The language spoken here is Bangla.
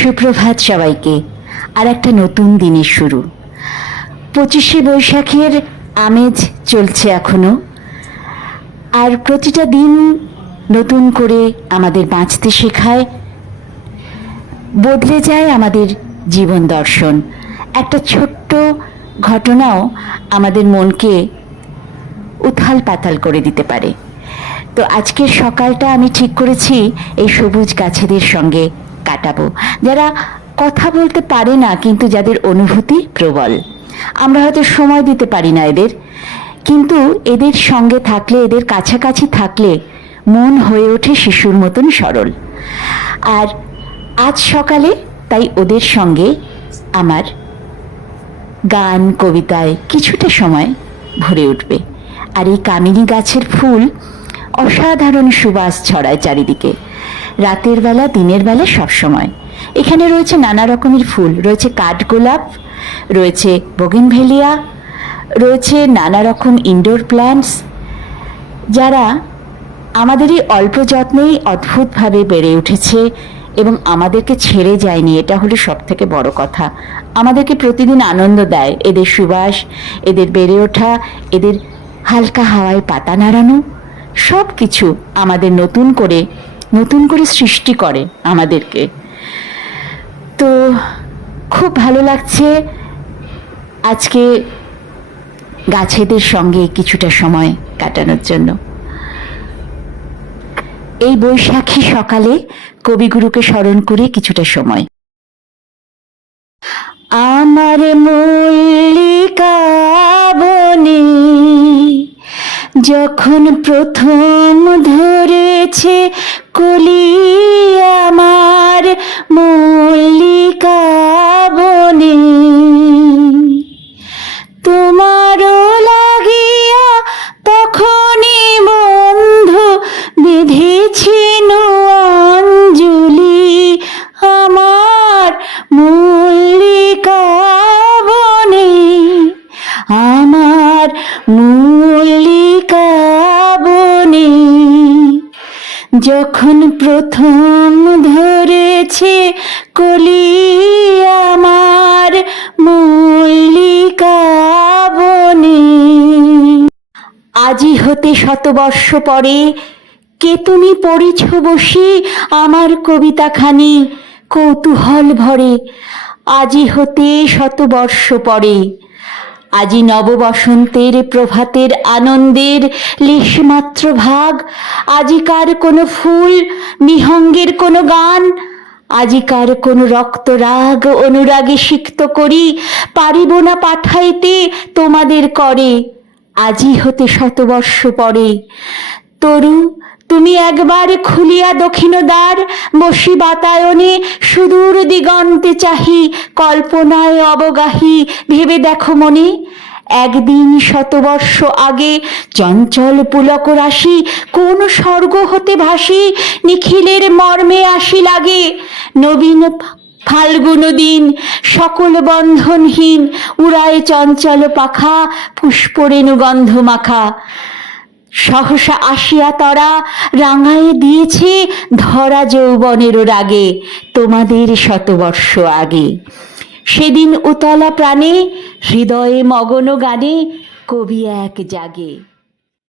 সুপ্রভাত সবাইকে। আর একটা নতুন দিনের শুরু। 25শে বৈশাখের আমেজ চলছে এখনো, আর প্রতিটা দিন নতুন করে আমাদের বাঁচতে শেখায়, বদলে যায় আমাদের জীবন দর্শন। একটা ছোট্ট ঘটনাও আমাদের মনকে উথাল পাতাল করে দিতে পারে। তো আজকের সকালটা আমি ঠিক করেছি এই সবুজ গাছেদের সঙ্গে কাটাবো, যারা কথা বলতে পারে না কিন্তু যাদের অনুভূতি প্রবল। আমরা হয়তো সময় দিতে পারি না এদের, কিন্তু এদের সঙ্গে থাকলে, এদের কাছাকাছি থাকলে মন হয়ে ওঠে শিশুর মতন সরল। আর আজ সকালে তাই ওদের সঙ্গে আমার গান কবিতায় কিছুটা সময় ভরে উঠবে। আর এই কামিনী গাছের ফুল অসাধারণ সুবাস ছড়ায় চারিদিকে, রাতের বেলা দিনের বেলা সবসময়। এখানে রয়েছে নানা রকমের ফুল, রয়েছে কাঠগোলাপ, রয়েছে বোগেনভেলিয়া, রয়েছে নানা রকম ইনডোর প্ল্যান্টস, যারা আমাদের এই অল্প যত্নেই অদ্ভুতভাবে বেড়ে উঠেছে এবং আমাদেরকে ছেড়ে যায়নি। এটা হলো সব থেকে বড় কথা। আমাদেরকে প্রতিদিন আনন্দ দেয় এদের সুবাস, এদের বেড়ে ওঠা, এদের হালকা হাওয়ায় পাতা নাড়ানো, সব কিছু আমাদের নতুন করে সৃষ্টি করে আমাদেরকে। তো খুব ভালো লাগছে আজকে গাছেদের সঙ্গে কিছুটা সময় কাটানোর জন্য। এই বৈশাখী সকালে কবিগুরুকে স্মরণ করে কিছুটা সময়। আমার মল্লিকা বনে যখন প্রথম ধরেছে কলি, আমার মল্লিকা বনে তোমারও লাগিয়া তখনই বন্ধু বিধেছিল অঞ্জলি, আমার মল্লিকা বনে, আমার মল্লিকা বনে যখন প্রথম ধরেছে কলি, আমার মল্লিকা বনে। আজি হতে শতবর্ষ পরে কে তুমি পড়েছ বসি আমার কবিতাখানি কৌতূহল ভরে। আজি হতে শতবর্ষ পরে, আজি নববসন্তের প্রভাতের আনন্দের লেশমাত্র ভাগ, আজিকার কোনো ফুল নিহঙ্গের কোনো গান, আজিকার কোনো রক্তরাগ অনুরাগে সিক্ত করি পারিব না পাঠাইতে তোমাদের করে। আজি হতে শতবর্ষ পরে তরু তুমি একবার খুলিয়া দক্ষিণ দ্বার, বসি বাতায়নে সুদূর দিগন্তে চাহি কল্পনায় অবগাহী ভেবে দেখো মনে। একদিন শতবর্ষ আগে চঞ্চল পুলক রাশি কোন স্বর্গ হতে ভাসি নিখিলের মর্মে আসি লাগে। নবীন ফাল্গুন দিন সকল বন্ধনহীন উড়ায় চঞ্চল পাখা পুষ্পরেণু গন্ধ মাখা। সহসা আসিয়া তরা রাঙায় দিয়েছে ধরা যৌবনের রাগে তোমাদের শতবর্ষ আগে। সেদিন উতলা প্রাণে হৃদয়ে মগন গানে কবি এক জাগে।